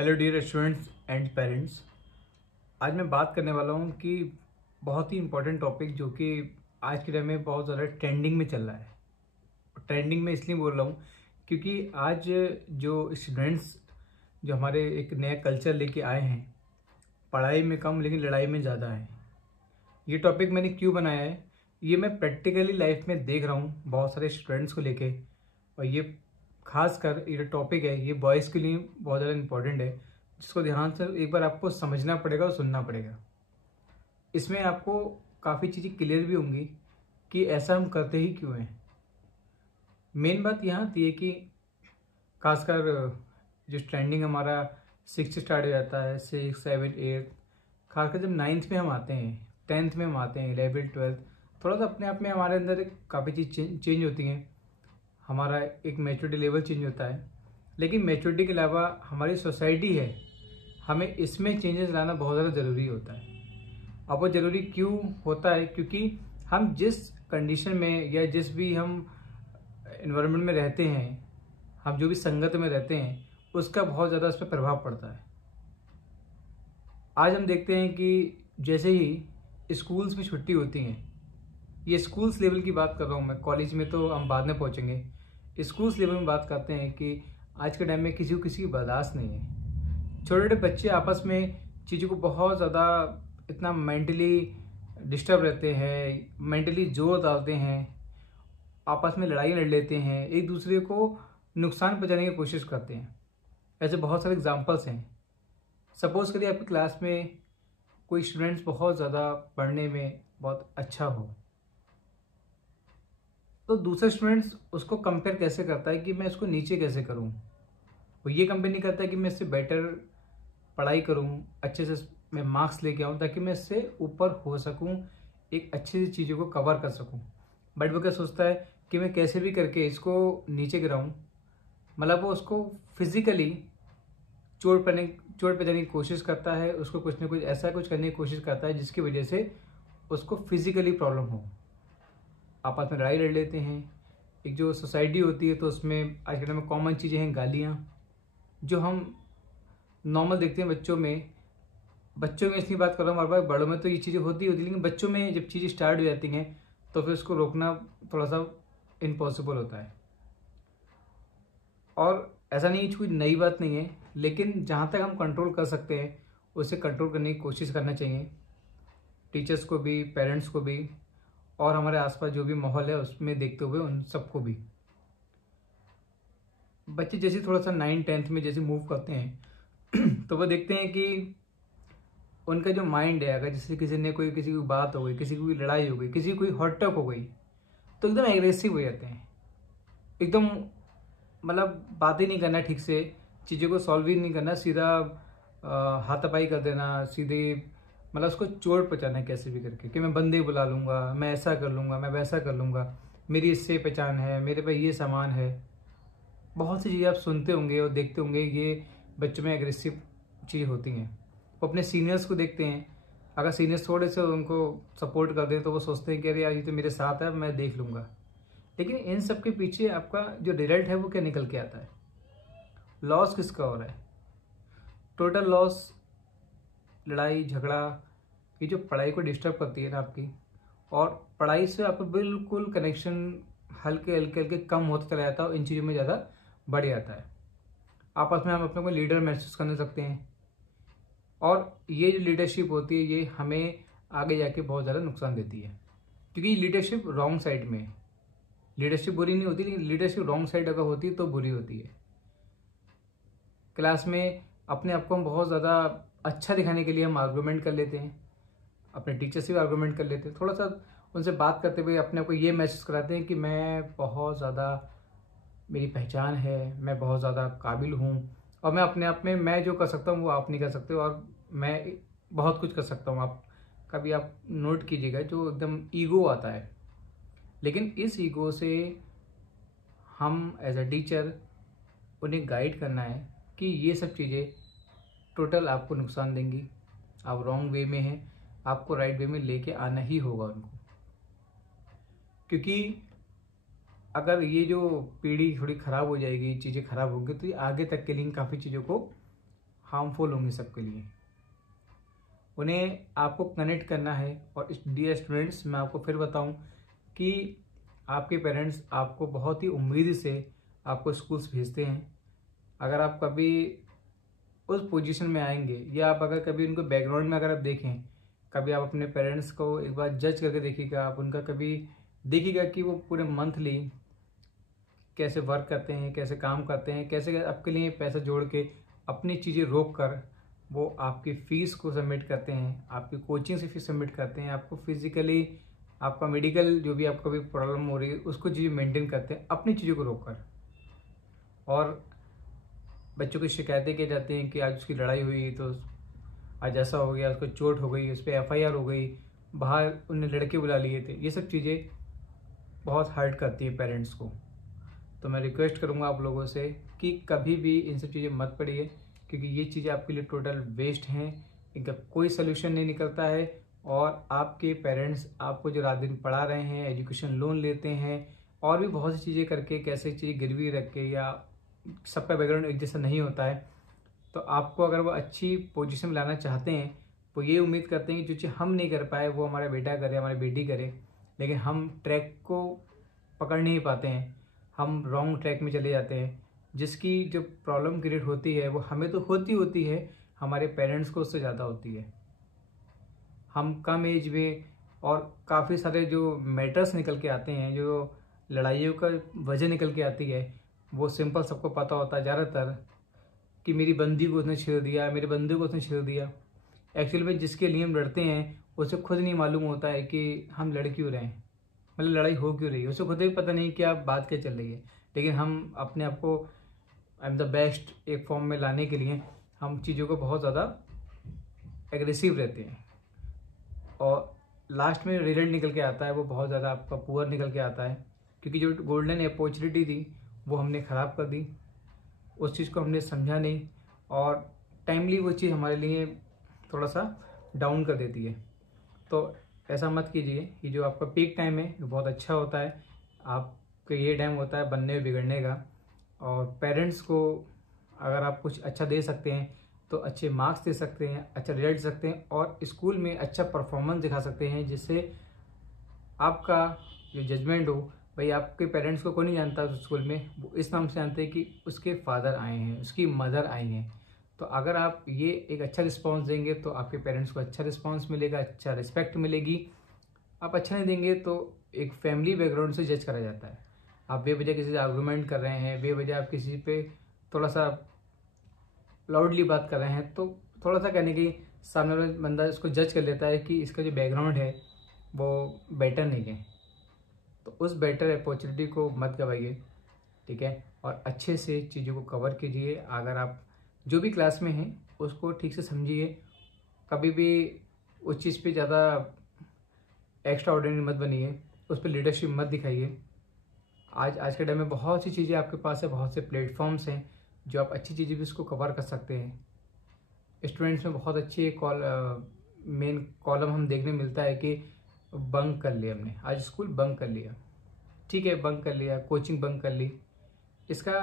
Hello dear students and parents. आज मैं बात करने वाला हूँ कि बहुत ही इम्पोर्टेंट टॉपिक जो कि आज के टाइम में बहुत ज़्यादा ट्रेंडिंग में चल रहा है। ट्रेंडिंग में इसलिए बोल रहा हूँ क्योंकि आज जो स्टूडेंट्स जो हमारे एक नया कल्चर लेके आए हैं, पढ़ाई में कम लेकिन लड़ाई में ज़्यादा है। ये टॉपिक मैंने क्यों बनाया है, ये मैं प्रैक्टिकली लाइफ में देख रहा हूँ बहुत सारे स्टूडेंट्स को लेके, और ये खासकर ये जो टॉपिक है ये बॉयज़ के लिए बहुत ज़्यादा इम्पोर्टेंट है, जिसको ध्यान से एक बार आपको समझना पड़ेगा और सुनना पड़ेगा। इसमें आपको काफ़ी चीज़ें क्लियर भी होंगी कि ऐसा हम करते ही क्यों हैं। मेन बात यहाँ आती है कि खासकर जो ट्रेंडिंग हमारा 6 स्टार्ट हो जाता है, 6, 7, 8, खासकर जब 9th में हम आते हैं, 10th में हम आते हैं, 11, 12, थोड़ा सा अपने आप में हमारे अंदर एक काफ़ी चीज़ चेंज होती हैं। हमारा एक मैच्योरिटी लेवल चेंज होता है, लेकिन मैच्योरिटी के अलावा हमारी सोसाइटी है, हमें इसमें चेंजेस लाना बहुत ज़्यादा ज़रूरी होता है। अब वो ज़रूरी क्यों होता है, क्योंकि हम जिस कंडीशन में या जिस भी हम इन्वायरमेंट में रहते हैं, हम जो भी संगत में रहते हैं, उसका बहुत ज़्यादा उस पर प्रभाव पड़ता है। आज हम देखते हैं कि जैसे ही स्कूल्स में छुट्टी होती हैं, ये स्कूल्स लेवल की बात कर रहा हूँ मैं, कॉलेज में तो हम बाद में पहुँचेंगे। स्कूल्स लेवल में बात करते हैं कि आज के टाइम में किसी को किसी की बर्दाश्त नहीं है। छोटे छोटे बच्चे आपस में चीज़ों को बहुत ज़्यादा इतना मेंटली डिस्टर्ब रहते हैं, मेंटली जोर डालते हैं, आपस में लड़ाई लड़ लेते हैं, एक दूसरे को नुकसान पहुंचाने की कोशिश करते हैं। ऐसे बहुत सारे एग्जांपल्स हैं। सपोज़ करिए आपकी क्लास में कोई स्टूडेंट्स बहुत ज़्यादा पढ़ने में बहुत अच्छा हो, तो दूसरा स्टूडेंट्स उसको कंपेयर कैसे करता है कि मैं इसको नीचे कैसे करूं। वो ये कंपेयर नहीं करता है कि मैं इससे बेटर पढ़ाई करूं, अच्छे से मैं मार्क्स लेके आऊं ताकि मैं इससे ऊपर हो सकूं, एक अच्छी सी चीज़ों को कवर कर सकूं। बट वो क्या सोचता है कि मैं कैसे भी करके इसको नीचे गिराऊं। मतलब वो उसको फिजिकली चोट पहुंचाने की कोशिश करता है, उसको कुछ ना कुछ ऐसा कुछ करने की कोशिश करता है जिसकी वजह से उसको फिजिकली प्रॉब्लम हो। आपस में लड़ाई लड़ लेते हैं। एक जो सोसाइटी होती है तो उसमें आज के टाइम में कॉमन चीज़ें हैं गालियाँ, जो हम नॉर्मल देखते हैं बच्चों में इसलिए बात कर रहा हूँ बार बार, बड़ों में तो ये चीज़ें होती लेकिन बच्चों में जब चीज़ें स्टार्ट हो जाती हैं तो फिर उसको रोकना थोड़ा सा इम्पॉसिबल होता है। और ऐसा नहीं है, कोई नई बात नहीं है, लेकिन जहाँ तक हम कंट्रोल कर सकते हैं उसे कंट्रोल करने की कोशिश करना चाहिए, टीचर्स को भी, पेरेंट्स को भी, और हमारे आसपास जो भी माहौल है उसमें देखते हुए उन सबको भी। बच्चे जैसे थोड़ा सा 9, 10th में जैसे मूव करते हैं तो वो देखते हैं कि उनका जो माइंड है, अगर जैसे किसी की बात हो गई, किसी की कोई लड़ाई हो गई, किसी की कोई हॉट हो गई, तो एकदम एग्रेसिव हो जाते हैं। एकदम मतलब बात ही नहीं करना, ठीक से चीज़ों को सॉल्व ही नहीं करना, सीधा हाथापाई कर देना, सीधे मतलब उसको चोट पहुँचाना है कैसे भी करके, कि मैं बंदे बुला लूँगा, मैं ऐसा कर लूँगा, मैं वैसा कर लूँगा, मेरी इससे पहचान है, मेरे पे ये सामान है। बहुत सी चीज़ें आप सुनते होंगे और देखते होंगे, ये बच्चों में एग्रेसिव चीज़ होती हैं। वो अपने सीनियर्स को देखते हैं, अगर सीनियर्स थोड़े से उनको सपोर्ट कर दें तो वो सोचते हैं कि अरे यार ये तो मेरे साथ है, मैं देख लूँगा। लेकिन इन सब के पीछे आपका जो रिजल्ट है वो क्या निकल के आता है, लॉस किसका हो रहा है, टोटल लॉस, लड़ाई झगड़ा, ये जो पढ़ाई को डिस्टर्ब करती है ना आपकी, और पढ़ाई से आपका बिल्कुल कनेक्शन हल्के हल्के हल्के कम होता चला जाता है और इन चीज़ों में ज़्यादा बढ़ जाता है। आपस में हम अपने को लीडर महसूस करने सकते हैं, और ये जो लीडरशिप होती है ये हमें आगे जाके बहुत ज़्यादा नुकसान देती है, क्योंकि लीडरशिप रॉन्ग साइड में है। लीडरशिप बुरी नहीं होती, लेकिन लीडरशिप रॉन्ग साइड अगर होती है तो बुरी होती है। क्लास में अपने आप को हम बहुत ज़्यादा अच्छा दिखाने के लिए हम आर्गूमेंट कर लेते हैं, अपने टीचर से भी आर्गूमेंट कर लेते हैं, थोड़ा सा उनसे बात करते हुए अपने आप को ये महसूस कराते हैं कि मैं बहुत ज़्यादा, मेरी पहचान है, मैं बहुत ज़्यादा काबिल हूँ, और मैं अपने आप में मैं जो कर सकता हूँ वो आप नहीं कर सकते, और मैं बहुत कुछ कर सकता हूँ। आप कभी आप नोट कीजिएगा जो एकदम ईगो आता है, लेकिन इस ईगो से हम एज अ टीचर उन्हें गाइड करना है कि ये सब चीज़ें टोटल आपको नुकसान देंगी, आप रॉन्ग वे में हैं, आपको राइट वे में लेके आना ही होगा उनको। क्योंकि अगर ये जो पीढ़ी थोड़ी ख़राब हो जाएगी, चीज़ें ख़राब होंगी, तो ये आगे तक के लिए काफ़ी चीज़ों को हार्मफुल होंगी सबके लिए। उन्हें आपको कनेक्ट करना है। और डियर स्टूडेंट्स, मैं आपको फिर बताऊं कि आपके पेरेंट्स आपको बहुत ही उम्मीद से आपको स्कूल्स भेजते हैं। अगर आप कभी उस पोजीशन में आएंगे या आप अगर कभी उनको बैकग्राउंड में अगर आप देखें, कभी आप अपने पेरेंट्स को एक बार जज करके देखिएगा, आप उनका कभी देखिएगा कि वो पूरे मंथली कैसे वर्क करते हैं, कैसे काम करते हैं, कैसे आपके लिए पैसा जोड़ के अपनी चीज़ें रोक कर वो आपकी फ़ीस को सबमिट करते हैं, आपकी कोचिंग से फीस सबमिट करते हैं, आपको फिजिकली आपका मेडिकल जो भी आपको भी प्रॉब्लम हो रही है उसको चीज़ें मेंटेन करते हैं अपनी चीज़ों को रोक कर। और बच्चों की शिकायतें की जाती हैं कि आज उसकी लड़ाई हुई तो आज ऐसा हो गया, उसको चोट हो गई, उस पर FIR हो गई, बाहर उनने लड़के बुला लिए थे। ये सब चीज़ें बहुत हर्ट करती है पेरेंट्स को। तो मैं रिक्वेस्ट करूँगा आप लोगों से कि कभी भी इन सब चीज़ें मत पढ़िए, क्योंकि ये चीज़ें आपके लिए टोटल वेस्ट हैं, इनका कोई सोल्यूशन नहीं निकलता है। और आपके पेरेंट्स आपको जो रात दिन पढ़ा रहे हैं, एजुकेशन लोन लेते हैं और भी बहुत सी चीज़ें करके, कैसे चीज़ें गिरवी रख के, या सबका बैकग्राउंड एक जैसा नहीं होता है, तो आपको अगर वो अच्छी पोजीशन में लाना चाहते हैं, वो ये उम्मीद करते हैं कि जो चीज़ हम नहीं कर पाए वो हमारा बेटा करे, हमारी बेटी करे। लेकिन हम ट्रैक को पकड़ नहीं पाते हैं, हम रॉन्ग ट्रैक में चले जाते हैं, जिसकी जो प्रॉब्लम क्रिएट होती है वो हमें तो होती है, हमारे पेरेंट्स को उससे ज़्यादा होती है। हम कम एज में और काफ़ी सारे जो मैटर्स निकल के आते हैं, जो लड़ाइयों का वजह निकल के आती है, वो सिंपल सबको पता होता है ज़्यादातर कि मेरी बंदी को उसने छेड़ दिया, मेरे बंदे को उसने छेड़ दिया। एक्चुअल में जिसके लिए हम लड़ते हैं उसे खुद नहीं मालूम होता है कि हम लड़ क्यों रहे हैं, मतलब लड़ाई हो क्यों रही है, उसे खुद भी पता नहीं क्या बात क्या चल रही है। लेकिन हम अपने आप को आई एम द बेस्ट एक फॉर्म में लाने के लिए हम चीज़ों को बहुत ज़्यादा एग्रेसिव रहते हैं, और लास्ट में रिजल्ट निकल के आता है वो बहुत ज़्यादा आपका पुअर निकल के आता है, क्योंकि जो गोल्डन अपॉर्चुनिटी थी वो हमने ख़राब कर दी, उस चीज़ को हमने समझा नहीं, और टाइमली वो चीज़ हमारे लिए थोड़ा सा डाउन कर देती है। तो ऐसा मत कीजिए कि जो आपका पीक टाइम है वो बहुत अच्छा होता है, आपका ये टाइम होता है बनने बिगड़ने का। और पेरेंट्स को अगर आप कुछ अच्छा दे सकते हैं तो अच्छे मार्क्स दे सकते हैं, अच्छा रिजल्ट दे सकते हैं, और स्कूल में अच्छा परफॉर्मेंस दिखा सकते हैं, जिससे आपका जो जजमेंट हो, भाई आपके पेरेंट्स को कोई नहीं जानता उस स्कूल में, वो इस नाम से जानते हैं कि उसके फादर आए हैं, उसकी मदर आई हैं। तो अगर आप ये एक अच्छा रिस्पांस देंगे तो आपके पेरेंट्स को अच्छा रिस्पांस मिलेगा, अच्छा रिस्पेक्ट मिलेगी। आप अच्छा नहीं देंगे तो एक फैमिली बैकग्राउंड से जज करा जाता है। आप बेवजह किसी से आर्गूमेंट कर रहे हैं, बेवजह आप किसी पे थोड़ा सा लाउडली बात कर रहे हैं, तो थोड़ा सा कहने की सामने वाला बंदा इसको जज कर लेता है कि इसका जो बैकग्राउंड है वो बेटर नहीं है। तो उस बेटर अपॉर्चुनिटी को मत गवाइए, ठीक है। और अच्छे से चीज़ों को कवर कीजिए। अगर आप जो भी क्लास में हैं उसको ठीक से समझिए, कभी भी उस चीज़ पे ज़्यादा एक्स्ट्रा ऑर्डिनरी मत बनिए, उस पर लीडरशिप मत दिखाइए। आज के टाइम में बहुत सी चीज़ें आपके पास है, बहुत से प्लेटफॉर्म्स हैं जो आप अच्छी चीज़ें भी उसको कवर कर सकते हैं। स्टूडेंट्स में बहुत अच्छी मेन कॉलम हम देखने मिलता है कि बंक कर लिया, हमने आज स्कूल बंक कर लिया, ठीक है, बंक कर लिया, कोचिंग बंक कर ली, इसका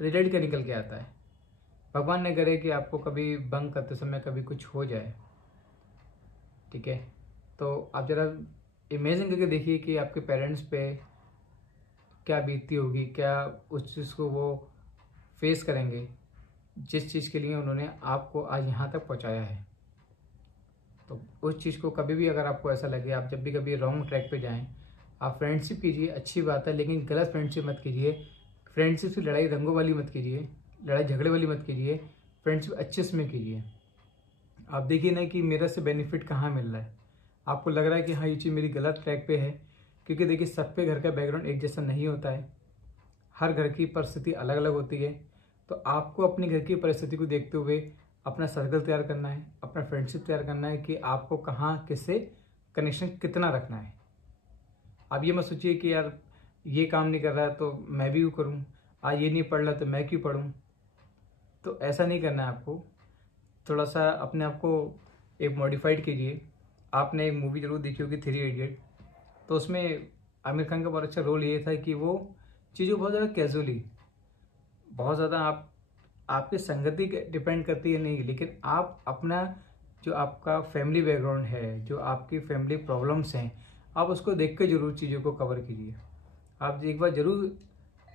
रिजल्ट क्या निकल के आता है? भगवान ने करे कि आपको कभी बंक करते समय कभी कुछ हो जाए, ठीक है, तो आप ज़रा इमेजिन करके देखिए कि आपके पेरेंट्स पे क्या बीतती होगी, क्या उस चीज़ को वो फेस करेंगे जिस चीज़ के लिए उन्होंने आपको आज यहाँ तक पहुँचाया है। तो उस चीज़ को कभी भी अगर आपको ऐसा लगे, आप जब भी कभी रॉन्ग ट्रैक पे जाएं, आप फ्रेंडशिप कीजिए, अच्छी बात है, लेकिन गलत फ्रेंडशिप मत कीजिए। फ्रेंडशिप से लड़ाई रंगों वाली मत कीजिए, लड़ाई झगड़े वाली मत कीजिए, फ्रेंडशिप अच्छे से में कीजिए। आप देखिए ना कि मेरा से बेनिफिट कहाँ मिल रहा है, आपको लग रहा है कि हाँ ये चीज़ मेरी गलत ट्रैक पे है, क्योंकि देखिए सबके घर का बैकग्राउंड एक जैसा नहीं होता है, हर घर की परिस्थिति अलग अलग होती है। तो आपको अपने घर की परिस्थिति को देखते हुए अपना सर्कल तैयार करना है, अपना फ्रेंडशिप तैयार करना है कि आपको कहाँ किससे कनेक्शन कितना रखना है। आप ये मत सोचिए कि यार ये काम नहीं कर रहा है तो मैं भी क्यों करूँ, आज ये नहीं पढ़ रहा तो मैं क्यों पढ़ूँ। तो ऐसा नहीं करना है आपको, थोड़ा सा अपने आप को एक मॉडिफाइड कीजिए। आपने एक मूवी जरूर देखी होगी 3 इडियट, तो उसमें आमिर खान का बहुत अच्छा रोल ये था कि वो चीज़ों बहुत ज़्यादा कैजुअली, बहुत ज़्यादा आपकी संगति डिपेंड करती है नहीं, लेकिन आप अपना जो आपका फैमिली बैकग्राउंड है, जो आपकी फैमिली प्रॉब्लम्स हैं, आप उसको देख के जरूर चीज़ों को कवर कीजिए। आप एक बार जरूर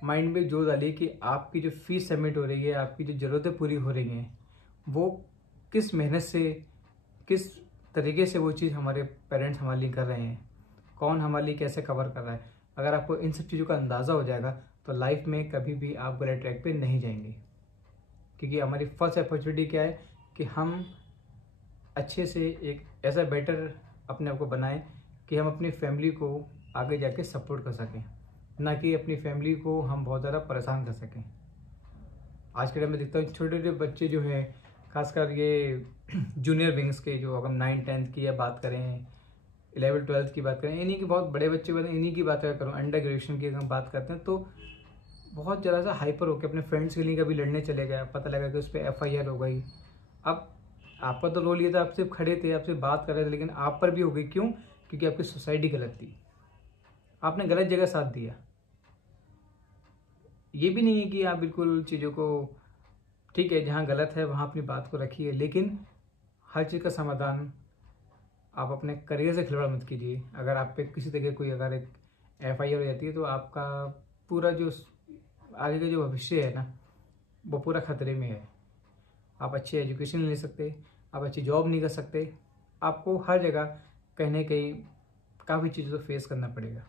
माइंड में जोर डालिए कि आपकी जो फीस सबमिट हो रही है, आपकी जो ज़रूरतें पूरी हो रही हैं, वो किस मेहनत से, किस तरीके से वो चीज़ हमारे पेरेंट्स हमारे लिए कर रहे हैं, कौन हमारे लिए कैसे कवर कर रहा है। अगर आपको इन सब चीज़ों का अंदाज़ा हो जाएगा तो लाइफ में कभी भी आप गलत ट्रैक पे नहीं जाएंगे। क्योंकि हमारी फर्स्ट अपॉर्चुनिटी क्या है कि हम अच्छे से एक ऐसा बेटर अपने आप को बनाएं कि हम अपनी फैमिली को आगे जाके सपोर्ट कर सकें, ना कि अपनी फैमिली को हम बहुत ज़्यादा परेशान कर सकें। आज के टाइम में देखता हूँ छोटे छोटे बच्चे जो हैं, खासकर ये जूनियर विंग्स के, जो अगर 9-10 की या बात करें, 11-12 की बात करें, इन्हीं के बहुत बड़े बच्चे बने, इन्हीं की बात अगर करूँ, अंडर ग्रेजुएशन की अगर बात करते हैं, तो बहुत ज़रा सा हाइपर होकर अपने फ्रेंड्स के लिए कभी लड़ने चले गए, पता लगा कि उस पर FIR हो गई। अब आपका तो रोल ये था, आप सिर्फ खड़े थे, आपसे बात कर रहे थे, लेकिन आप पर भी हो गई। क्यों? क्योंकि आपकी सोसाइटी गलत थी, आपने गलत जगह साथ दिया। ये भी नहीं है कि आप बिल्कुल चीज़ों को, ठीक है, जहाँ गलत है वहाँ अपनी बात को रखिए, लेकिन हर चीज़ का समाधान आप अपने करियर से खिलवाड़ मत कीजिए। अगर आप पे किसी तरह कोई अगर एक FIR हो जाती है तो आपका पूरा जो आगे का जो भविष्य है ना, वो पूरा खतरे में है। आप अच्छी एजुकेशन नहीं ले सकते, आप अच्छी जॉब नहीं कर सकते, आपको हर जगह कहीं ना कहीं काफ़ी चीज़ों को फेस करना पड़ेगा।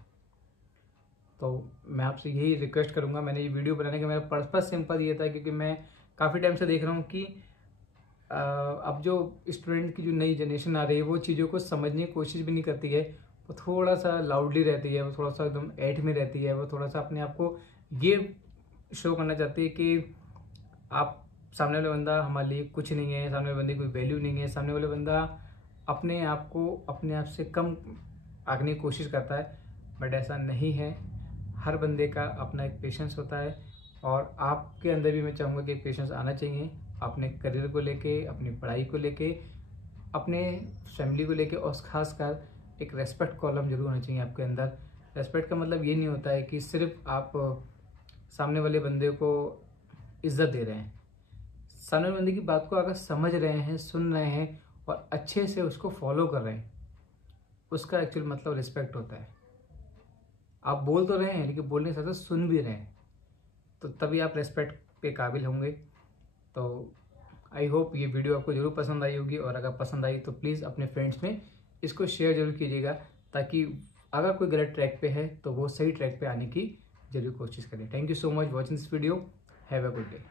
तो मैं आपसे यही रिक्वेस्ट करूंगा। मैंने ये वीडियो बनाने का मेरा पर्पस सिंपल ये था, क्योंकि मैं काफ़ी टाइम से देख रहा हूँ कि अब जो स्टूडेंट की जो नई जनरेशन आ रही है, वो चीज़ों को समझने की कोशिश भी नहीं करती है। वो थोड़ा सा लाउडली रहती है, वो थोड़ा सा एकदम ऐठ में रहती है, वो थोड़ा सा अपने आप को ये शो करना चाहती है कि आप, सामने वाला बंदा हमारे लिए कुछ नहीं है, सामने वाले बंदे की कोई वैल्यू नहीं है, सामने वाला बंदा अपने आप को अपने आप से कम आंकने की कोशिश करता है। बट ऐसा नहीं है, हर बंदे का अपना एक पेशेंस होता है, और आपके अंदर भी मैं चाहूँगा कि पेशेंस आना चाहिए अपने करियर को लेके, अपनी पढ़ाई को लेके, अपने फैमिली को लेके, और खासकर एक रेस्पेक्ट कॉलम जरूर होना चाहिए आपके अंदर। रेस्पेक्ट का मतलब ये नहीं होता है कि सिर्फ आप सामने वाले बंदे को इज्जत दे रहे हैं, सामने वाले बंदे की बात को अगर समझ रहे हैं, सुन रहे हैं और अच्छे से उसको फॉलो कर रहे हैं, उसका एक्चुअल मतलब रिस्पेक्ट होता है। आप बोल तो रहे हैं, लेकिन बोलने के साथ साथ सुन भी रहे हैं, तो तभी आप रेस्पेक्ट पे काबिल होंगे। तो आई होप ये वीडियो आपको जरूर पसंद आई होगी, और अगर पसंद आई तो प्लीज़ अपने फ्रेंड्स में इसको शेयर जरूर कीजिएगा, ताकि अगर कोई गलत ट्रैक पे है तो वो सही ट्रैक पे आने की जरूर कोशिश करें। Thank you so much watching this video. Have a good day.